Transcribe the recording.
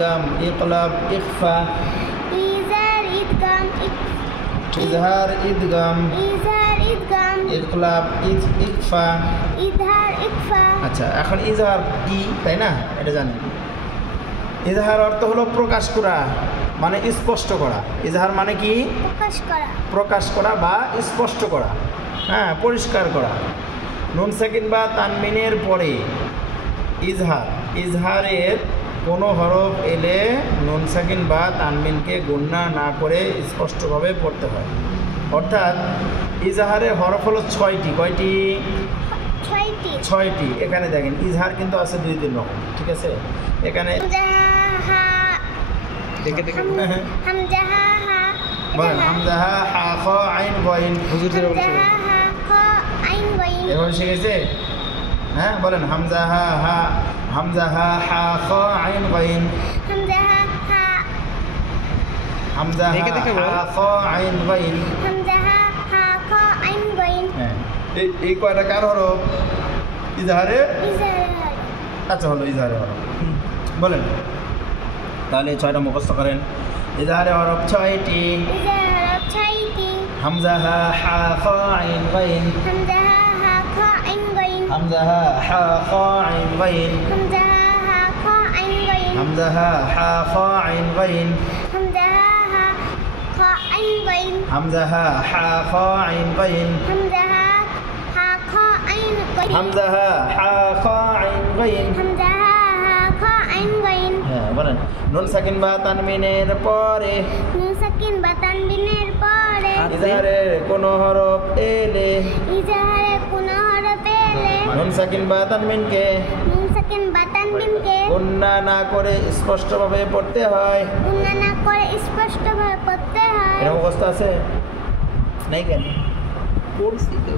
ইদগাম ইকলাব ইখফা ইজহার ইদগাম ইজহার ইদগাম ইজহার ইদগাম ইকলাব ইখফা। ইজহার ইখফা। আচ্ছা, এখন ইজহার কি, তাই না? এটা জানি। ইজহার অর্থ হলো প্রকাশ করা, মানে স্পষ্ট করা। ইজহার মানে কি? প্রকাশ করা। প্রকাশ করা বা স্পষ্ট করা, হ্যাঁ, পরিষ্কার করা। নুন সাকিন বা তানমিনের পরে ইজহারের কোনো হরফ এলে নুন সাকিন বা তানমিনকে গুণনা না করে স্পষ্টভাবে পড়তে হয়। অর্থাৎ ইজহারের হরফ হলো 6টি। কয়টি? 6টি। 6টি। এখানে দেখেন ইজহার কিন্তু আছে 2-3 রকম, ঠিক আছে? এখানে দেখে দেখে হামজা হা বলেন হামজা হা খ আইন গইন। হুজুর যেটা বলছে এভাবে শিখেছে, হ্যাঁ? বলেন হামজা হা হা খ আইন গইন। হামজা হা খ আইন গইন। হ্যাঁ, এই কয়টা কার হরফ? ইজহারে। আচ্ছা, হলো ইজহারে হরফ। বলেন তাহলে 6টা মুখস্থ করেন। ইজহারে হরফ 6টি। হামজা হা খ আইন গইন। হামজা হা খ আইন গইন। হামজা হা খ আইন গইন। হামজা হা খ আইন গইন। হামজা হা খ আইন গইন। হ্যাঁ, বলেন নুন সাকিন বা তানমিনের পরে ইজহারের কোন হরফ এলে নুন সাকিন বা তানমিনকে গুণনা না করে স্পষ্টভাবে পড়তে হয়। এরকম অবস্থা আছে নাই কেন? পড়ছি তো।